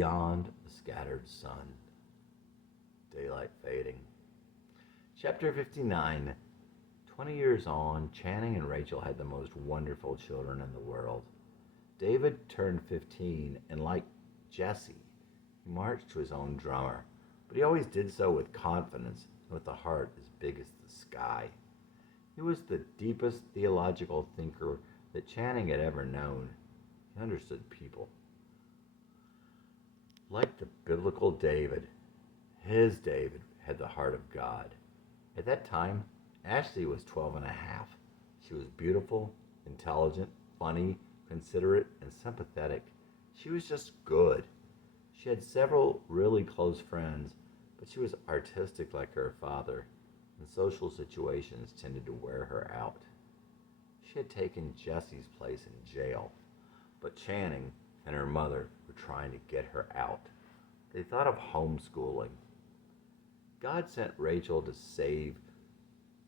beyond the scattered sun. Daylight fading. Chapter 59. 20 years on, Channing and Rachel had the most wonderful children in the world. David turned 15, and like Jesse, he marched to his own drummer, but he always did so with confidence and with a heart as big as the sky. He was the deepest theological thinker that Channing had ever known. He understood people. Like the biblical David, his David had the heart of God. At that time, Ashley was 12 and a half. She was beautiful, intelligent, funny, considerate, and sympathetic. She was just good. She had several really close friends, but she was artistic like her father, and social situations tended to wear her out. She had taken Jesse's place in jail, but Channing and her mother were trying to get her out. They thought of homeschooling. God sent Rachel to save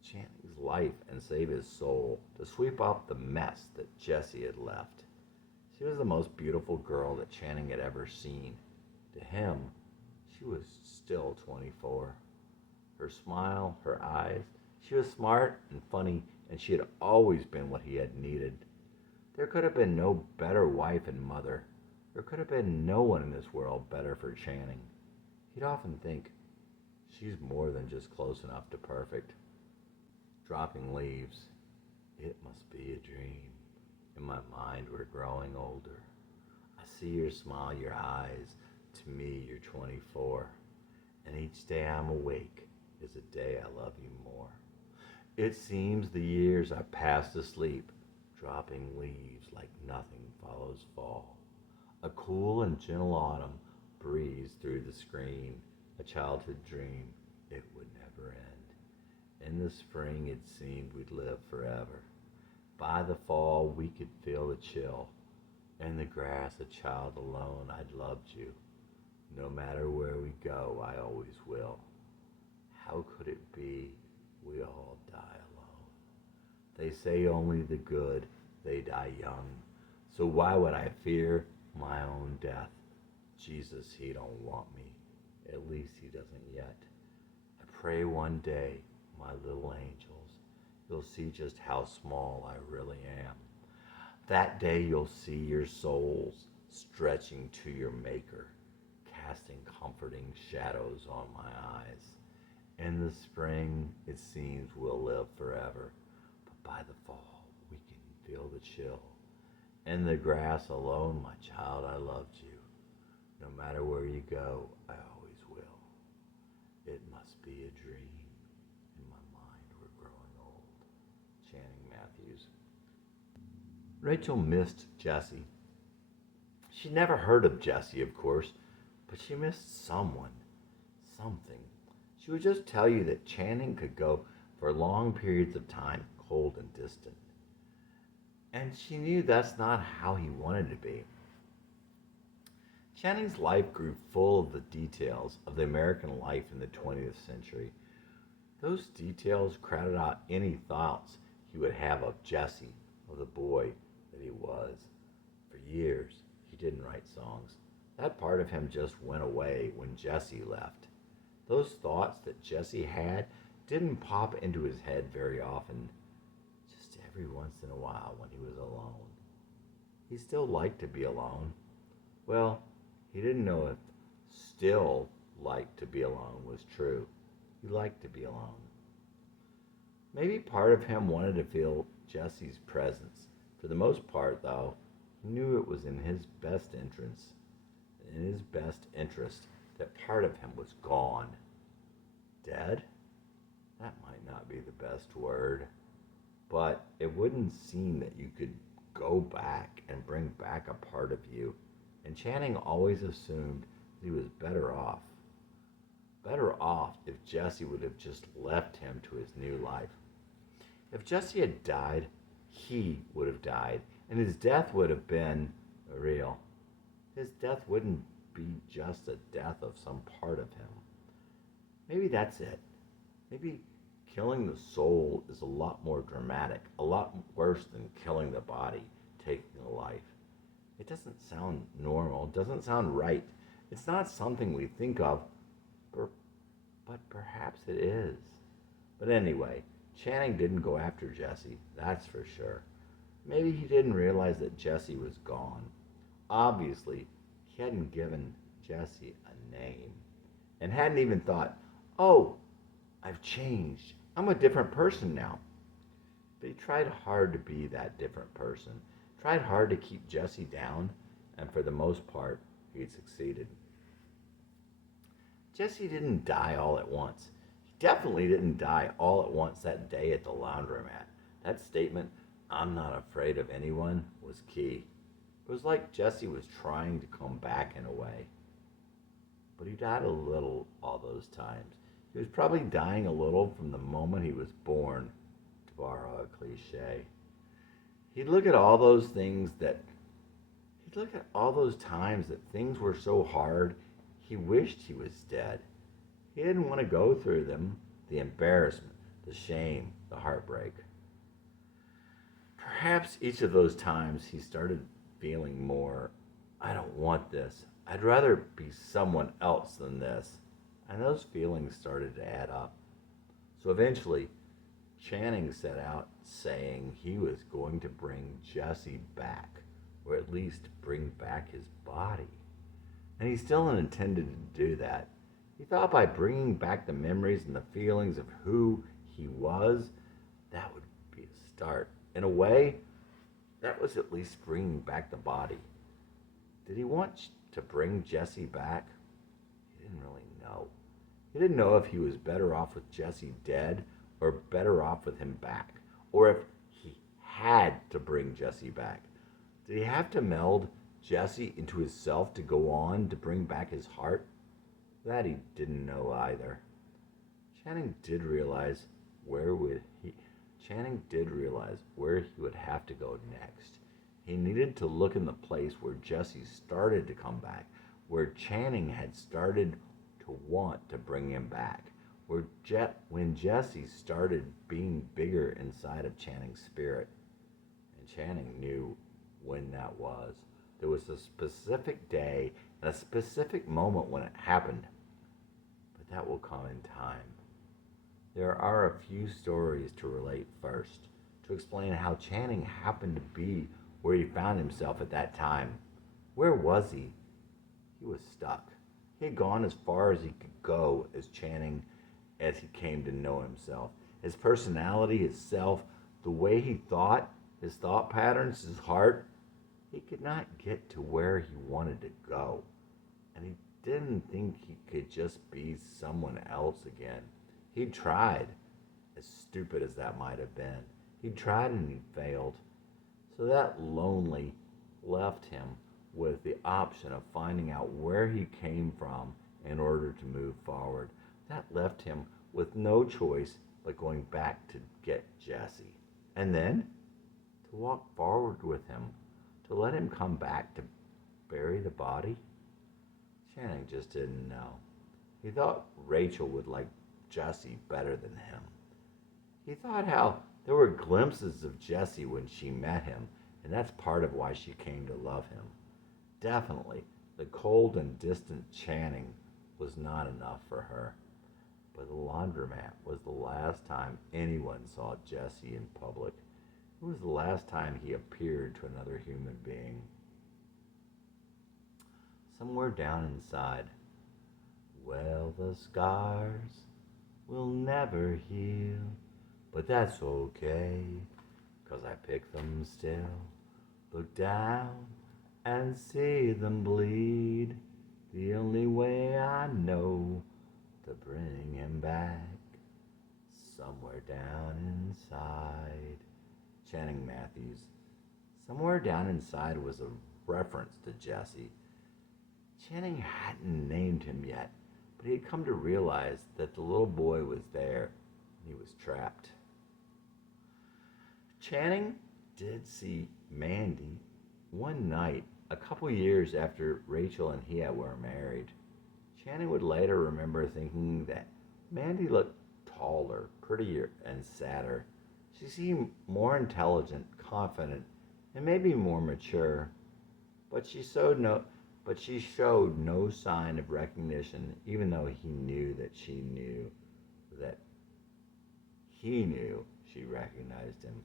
Channing's life and save his soul, to sweep up the mess that Jesse had left. She was the most beautiful girl that Channing had ever seen. To him, she was still 24. Her smile, her eyes, she was smart and funny, and she had always been what he had needed. There could have been no better wife and mother. There could have been no one in this world better for Channing. He'd often think, she's more than just close enough to perfect. Dropping leaves. It must be a dream. In my mind, we're growing older. I see your smile, your eyes. To me, you're 24. And each day I'm awake is a day I love you more. It seems the years I passed asleep, dropping leaves like nothing follows fall. A cool and gentle autumn breeze through the screen, a childhood dream, it would never end. In the spring it seemed we'd live forever. By the fall we could feel the chill. In the grass a child alone, I'd loved you. No matter where we go, I always will. How could it be we all die alone? They say only the good, they die young. So why would I fear my own death? Jesus, he don't want me. At least he doesn't yet. I pray one day, my little angels, you'll see just how small I really am. That day you'll see your souls stretching to your Maker, casting comforting shadows on my eyes. In the spring, it seems we'll live forever, but by the fall, we can feel the chill. In the grass alone, my child, I loved you. No matter where you go, I always will. It must be a dream. In my mind, we're growing old. Channing Matthews. Rachel missed Jesse. She'd never heard of Jesse, of course, but she missed someone, something. She would just tell you that Channing could go for long periods of time, cold and distant. And she knew that's not how he wanted to be. Channing's life grew full of the details of the American life in the 20th century. Those details crowded out any thoughts he would have of Jesse, of the boy that he was. For years, he didn't write songs. That part of him just went away when Jesse left. Those thoughts that Jesse had didn't pop into his head very often, just every once in a while when he was alone. He still liked to be alone. Well, he didn't know if still liked to be alone was true. He liked to be alone. Maybe part of him wanted to feel Jesse's presence. For the most part, though, he knew it was in his best interest that part of him was gone. Dead? That might not be the best word, but it wouldn't seem that you could go back and bring back a part of you. And Channing always assumed that he was better off. Better off if Jesse would have just left him to his new life. If Jesse had died, he would have died, and his death would have been real. His death wouldn't be just a death of some part of him. Maybe that's it. Maybe killing the soul is a lot more dramatic, a lot worse than killing the body, taking the life. It doesn't sound normal, it doesn't sound right. It's not something we think of, but perhaps it is. But anyway, Channing didn't go after Jesse, that's for sure. Maybe he didn't realize that Jesse was gone. Obviously, he hadn't given Jesse a name and hadn't even thought, oh, I've changed. I'm a different person now. But he tried hard to be that different person, tried hard to keep Jesse down, and for the most part, he succeeded. Jesse didn't die all at once. He definitely didn't die all at once that day at the laundromat. That statement, I'm not afraid of anyone, was key. It was like Jesse was trying to come back in a way. But he died a little all those times. He was probably dying a little from the moment he was born, to borrow a cliche. He'd look at all those things that, he'd look at all those times that things were so hard, he wished he was dead. He didn't want to go through them, the embarrassment, the shame, the heartbreak. Perhaps each of those times he started feeling more, I don't want this. I'd rather be someone else than this. And those feelings started to add up. So eventually, Channing set out saying he was going to bring Jesse back, or at least bring back his body. And he still intended to do that. He thought by bringing back the memories and the feelings of who he was, that would be a start. In a way, that was at least bringing back the body. Did he want to bring Jesse back? He didn't really know. He didn't know if he was better off with Jesse dead or better off with him back, or if he had to bring Jesse back. Did he have to meld Jesse into his self to go on to bring back his heart? That he didn't know either. Channing did realize where he would have to go next. He needed to look in the place where Jesse started to come back, where Channing had started to want to bring him back, when Jesse started being bigger inside of Channing's spirit. And Channing knew when that was. There was a specific day and a specific moment when it happened, but that will come in time. There are a few stories to relate first, to explain how Channing happened to be where he found himself at that time. Where was he? He was stuck. He had gone as far as he could go as Channing as he came to know himself. His personality, his self, the way he thought, his thought patterns, his heart, he could not get to where he wanted to go. And he didn't think he could just be someone else again. He tried, as stupid as that might have been. He tried and he failed. So that lonely left him with the option of finding out where he came from in order to move forward. That left him with no choice but going back to get Jesse. And then to walk forward with him, to let him come back to bury the body? Channing just didn't know. He thought Rachel would like Jesse better than him. He thought how there were glimpses of Jesse when she met him, and that's part of why she came to love him. Definitely, the cold and distant Channing was not enough for her. But the laundromat was the last time anyone saw Jesse in public. It was the last time he appeared to another human being. Somewhere down inside, well, the scars will never heal, but that's okay, 'cause I pick them still. Look down and see them bleed, the only way I know to bring him back. Somewhere down inside. Channing Matthews. Somewhere down inside was a reference to Jesse. Channing hadn't named him yet, but he had come to realize that the little boy was there and he was trapped. Channing did see Mandy one night, a couple years after Rachel and he were married. Channing would later remember thinking that Mandy looked taller, prettier, and sadder. She seemed more intelligent, confident, and maybe more mature. But she showed but she showed no sign of recognition, even though that he knew she recognized him.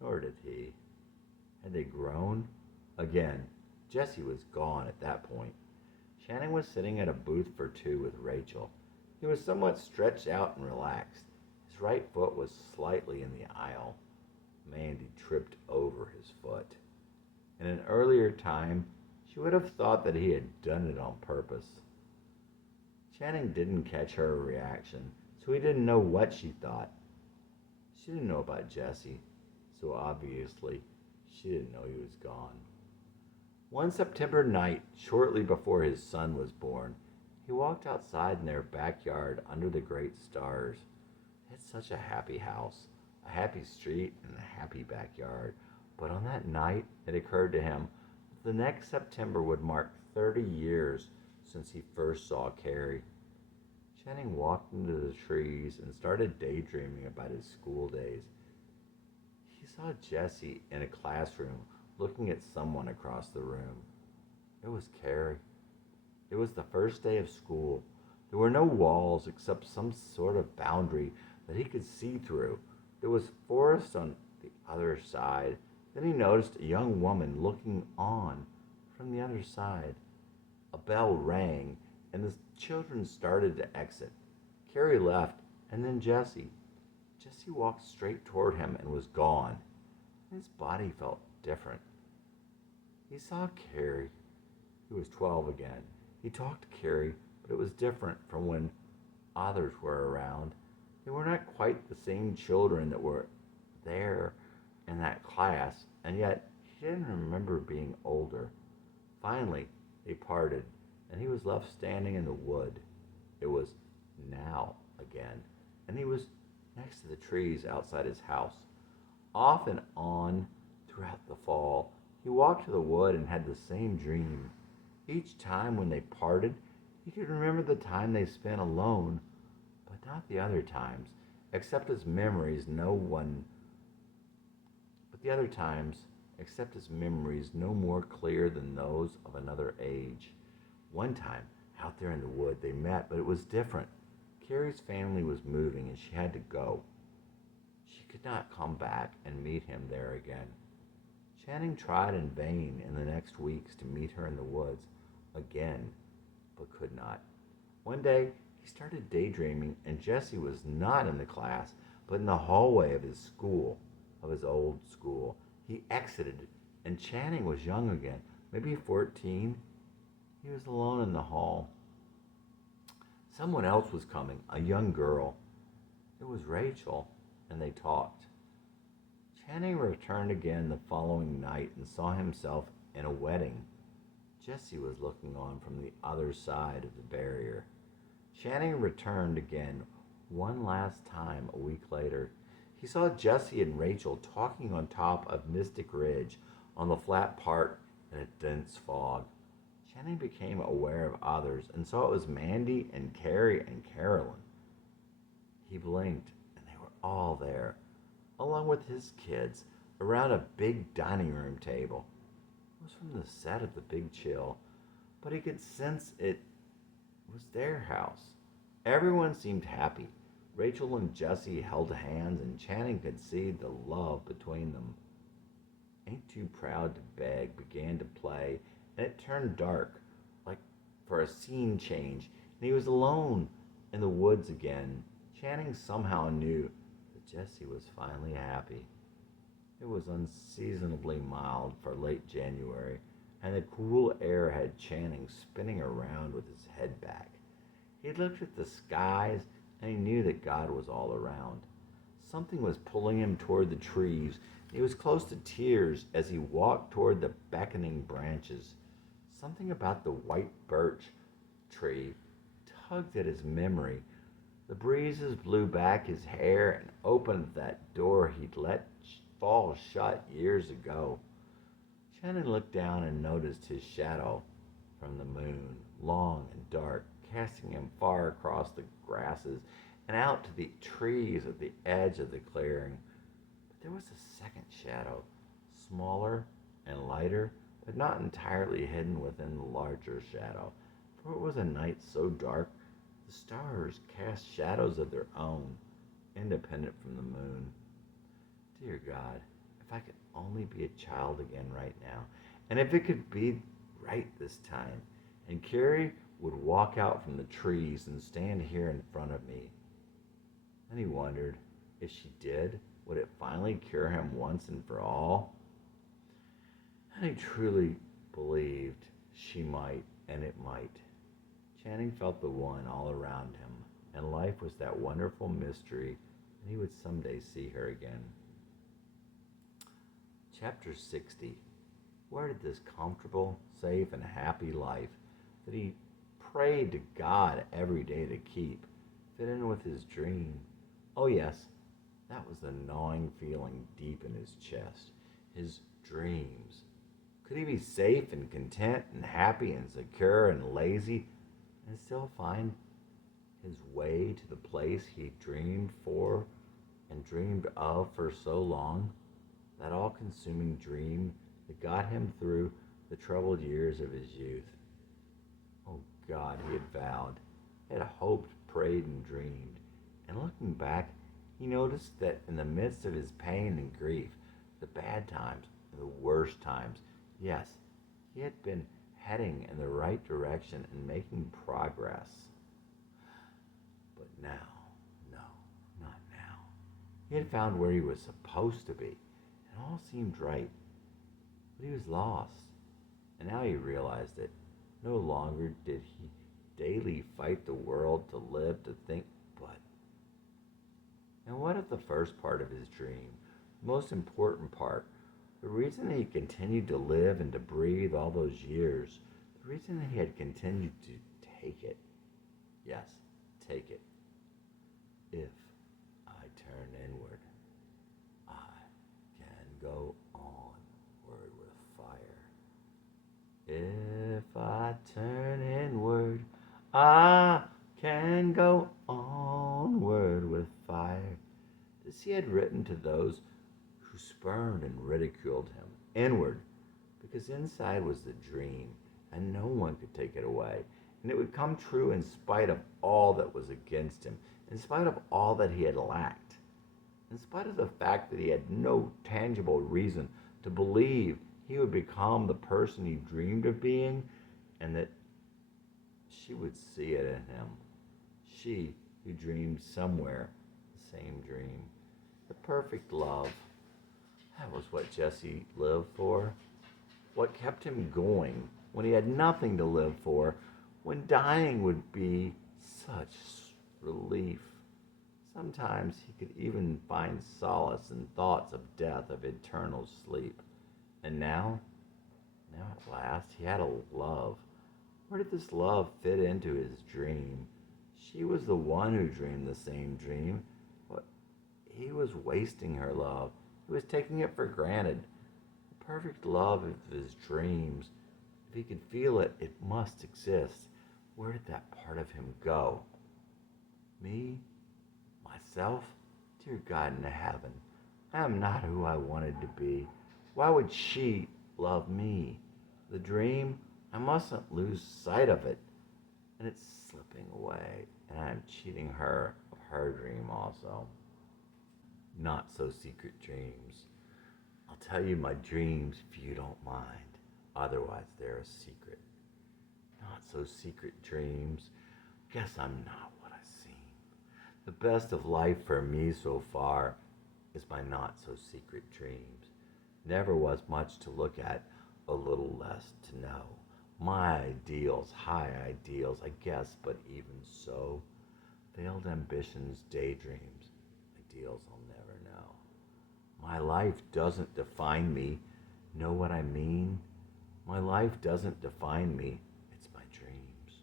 Nor did he. Had they grown? Again, Jessie was gone at that point. Channing was sitting at a booth for two with Rachel. He was somewhat stretched out and relaxed. His right foot was slightly in the aisle. Mandy tripped over his foot. In an earlier time, she would have thought that he had done it on purpose. Channing didn't catch her reaction, so he didn't know what she thought. She didn't know about Jessie, so obviously she didn't know he was gone. One September night, shortly before his son was born, he walked outside in their backyard under the great stars. They had such a happy house, a happy street, and a happy backyard. But on that night, it occurred to him that the next September would mark 30 years since he first saw Carrie. Channing walked into the trees and started daydreaming about his school days. He saw Jessie in a classroom looking at someone across the room. It was Carrie. It was the first day of school. There were no walls except some sort of boundary that he could see through. There was forest on the other side. Then he noticed a young woman looking on from the other side. A bell rang, and the children started to exit. Carrie left, and then Jessie. Jessie walked straight toward him and was gone. His body felt different. He saw Carrie. He was 12 again. He talked to Carrie, but it was different from when others were around. They were not quite the same children that were there in that class, and yet he didn't remember being older. Finally, they parted, and he was left standing in the wood. It was now again, and he was next to the trees outside his house. Off and on throughout the fall, he walked to the wood and had the same dream. Each time when they parted, he could remember the time they spent alone, but not the other times, except as memories no more clear than those of another age. One time, out there in the wood, they met, but it was different. Carrie's family was moving and she had to go. She could not come back and meet him there again. Channing tried in vain in the next weeks to meet her in the woods again, but could not. One day, he started daydreaming, and Jessie was not in the class, but in the hallway of his old school. He exited, and Channing was young again, maybe 14. He was alone in the hall. Someone else was coming, a young girl. It was Rachel, and they talked. Channing returned again the following night and saw himself in a wedding. Jessie was looking on from the other side of the barrier. Channing returned again one last time a week later. He saw Jessie and Rachel talking on top of Mystic Ridge on the flat part in a dense fog. Channing became aware of others and saw it was Mandy and Carrie and Carolyn. He blinked, and they were all there, along with his kids, around a big dining room table. It was from the set of The Big Chill, but he could sense it was their house. Everyone seemed happy. Rachel and Jessie held hands, and Channing could see the love between them. Ain't Too Proud to Beg began to play, and it turned dark, like for a scene change, and he was alone in the woods again. Channing somehow knew that Jessie was finally happy. It was unseasonably mild for late January, and the cool air had Channing spinning around with his head back. He looked at the skies, and he knew that God was all around. Something was pulling him toward the trees. He was close to tears as he walked toward the beckoning branches. Something about the white birch tree tugged at his memory. The breezes blew back his hair and opened that door he'd let fall shut years ago. Shannon looked down and noticed his shadow from the moon, long and dark, casting him far across the grasses and out to the trees at the edge of the clearing. But there was a second shadow, smaller and lighter, but not entirely hidden within the larger shadow, for it was a night so dark the stars cast shadows of their own, independent from the moon. Dear God, if I could only be a child again right now, and if it could be right this time, and Carrie would walk out from the trees and stand here in front of me. Then he wondered, if she did, would it finally cure him once and for all? And he truly believed she might, and it might. Channing felt the one all around him, and life was that wonderful mystery, and he would someday see her again. Chapter 60. Where did this comfortable, safe, and happy life that he prayed to God every day to keep fit in with his dream? Oh, yes, that was the gnawing feeling deep in his chest. His dreams. Could he be safe and content and happy and secure and lazy and still find his way to the place he dreamed for and dreamed of for so long? That all-consuming dream that got him through the troubled years of his youth. Oh God, he had vowed, had hoped, prayed, and dreamed. And looking back, he noticed that in the midst of his pain and grief, the bad times and the worst times, yes, he had been heading in the right direction and making progress. But now, no, not now. He had found where he was supposed to be, and all seemed right. But he was lost, and now he realized it. No longer did he daily fight the world to live, to think, but. And what if the first part of his dream, the most important part, the reason that he continued to live and to breathe all those years, the reason that he had continued to take it, yes, take it, if I turn inward, I can go onward with fire. If I turn inward, I can go onward with fire. This he had written to those who spurned and ridiculed him. Inward, because inside was the dream, and no one could take it away. And it would come true in spite of all that was against him, in spite of all that he had lacked, in spite of the fact that he had no tangible reason to believe he would become the person he dreamed of being, and that she would see it in him. She who dreamed somewhere the same dream. The perfect love. That was what Jesse lived for. What kept him going when he had nothing to live for, when dying would be such relief. Sometimes he could even find solace in thoughts of death, of eternal sleep. And now at last, he had a love. Where did this love fit into his dream? She was the one who dreamed the same dream. But he was wasting her love. He was taking it for granted. The perfect love of his dreams. If he could feel it, it must exist. Where did that part of him go? Me? Myself? Dear God in heaven, I am not who I wanted to be. Why would she love me? The dream, I mustn't lose sight of it. And it's slipping away, and I am cheating her of her dream also. Not so secret dreams. I'll tell you my dreams if you don't mind. Otherwise, they're a secret. Not so secret dreams. Guess I'm not what I seem. The best of life for me so far is my not so secret dreams. Never was much to look at, a little less to know. My ideals, high ideals, I guess, but even so, failed ambitions, daydreams, ideals I'll never know. My life doesn't define me. Know what I mean? My life doesn't define me. It's my dreams.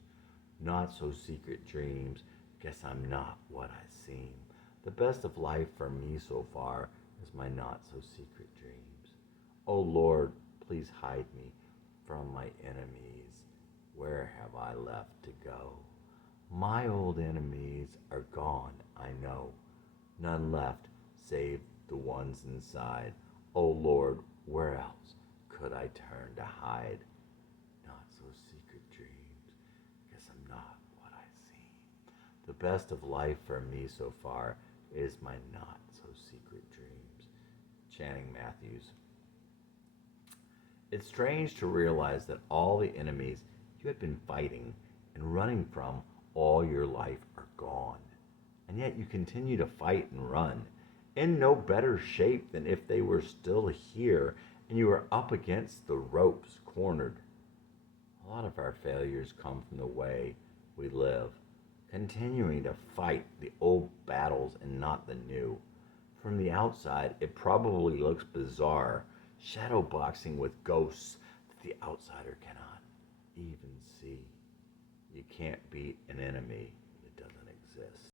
Not so secret dreams. Guess I'm not what I seem. The best of life for me so far is my not so secret dreams. Oh Lord, please hide me from my enemies. Where have I left to go? My old enemies are gone, I know. None left save the ones inside. Oh Lord, where else could could I turn to hide? Not so secret dreams. Guess I'm not what I seem. The best of life for me so far is my not so secret dreams. Channing Matthews. It's strange to realize that all the enemies you had been fighting and running from all your life are gone. And yet you continue to fight and run in no better shape than if they were still here and you were up against the ropes, cornered. A lot of our failures come from the way we live, continuing to fight the old battles and not the new. From the outside, it probably looks bizarre, shadow boxing with ghosts that the outsider cannot even see. You can't beat an enemy that doesn't exist.